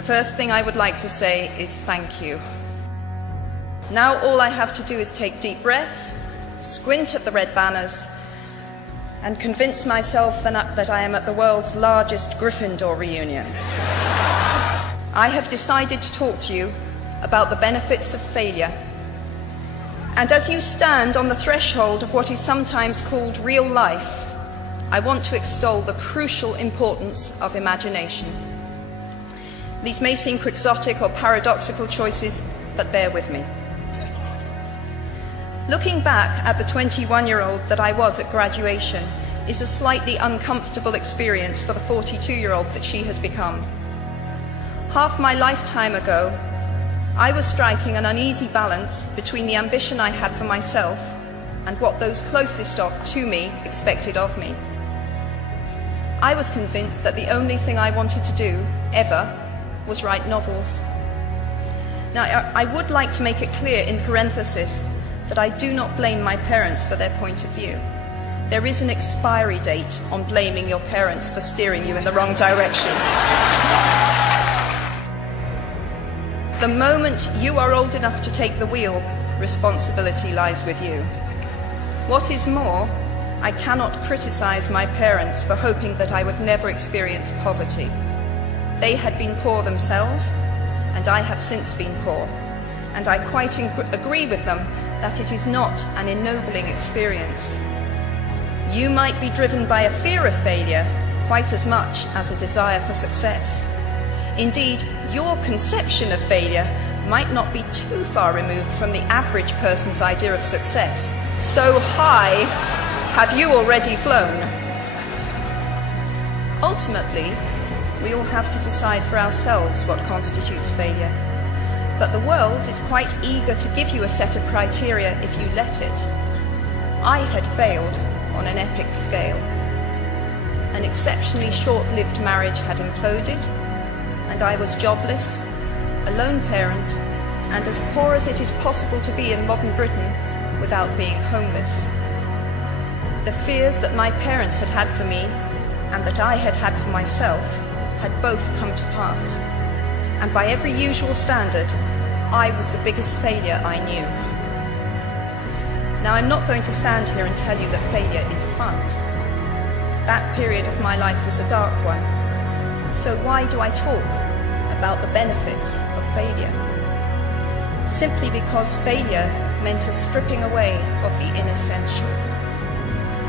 The first thing I would like to say is thank you. Now all I have to do is take deep breaths, squint at the red banners, and convince myself that I am at the world's largest Gryffindor reunion. I have decided to talk to you about the benefits of failure. And as you stand on the threshold of what is sometimes called real life, I want to extol the crucial importance of imagination. These may seem quixotic or paradoxical choices, but bear with me. Looking back at the 21-year-old that I was at graduation is a slightly uncomfortable experience for the 42-year-old that she has become. Half my lifetime ago, I was striking an uneasy balance between the ambition I had for myself and what those closest to me expected of me. I was convinced that the only thing I wanted to do, ever, was write novels. Now, I would like to make it clear in parenthesis that I do not blame my parents for their point of view. There is an expiry date on blaming your parents for steering you in the wrong direction. The moment you are old enough to take the wheel, responsibility lies with you. What is more, I cannot criticize my parents for hoping that I would never experience poverty. They had been poor themselves, and I have since been poor, and I quite agree with them that it is not an ennobling experience. You might be driven by a fear of failure quite as much as a desire for success. Indeed, your conception of failure might not be too far removed from the average person's idea of success. So high have you already flown. Ultimately, we all have to decide for ourselves what constitutes failure. But the world is quite eager to give you a set of criteria if you let it. I had failed on an epic scale. An exceptionally short-lived marriage had imploded, and I was jobless, a lone parent, and as poor as it is possible to be in modern Britain without being homeless. The fears that my parents had had for me and that I had had for myself had both come to pass, and by every usual standard, I was the biggest failure I knew. Now, I'm not going to stand here and tell you that failure is fun. That period of my life was a dark one. So why do I talk about the benefits of failure? Simply because failure meant a stripping away of the inessential.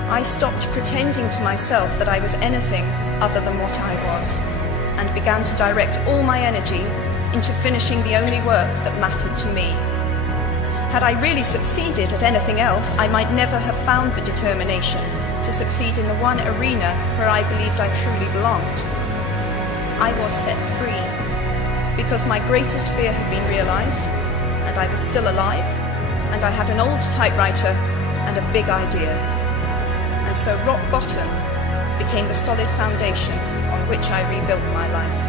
I stopped pretending to myself that I was anything other than what I was, and began to direct all my energy into finishing the only work that mattered to me. Had I really succeeded at anything else, I might never have found the determination to succeed in the one arena where I believed I truly belonged. I was set free because my greatest fear had been realized, and I was still alive, and I had an old typewriter and a big idea. And so rock bottom became the solid foundation on which I rebuilt my life.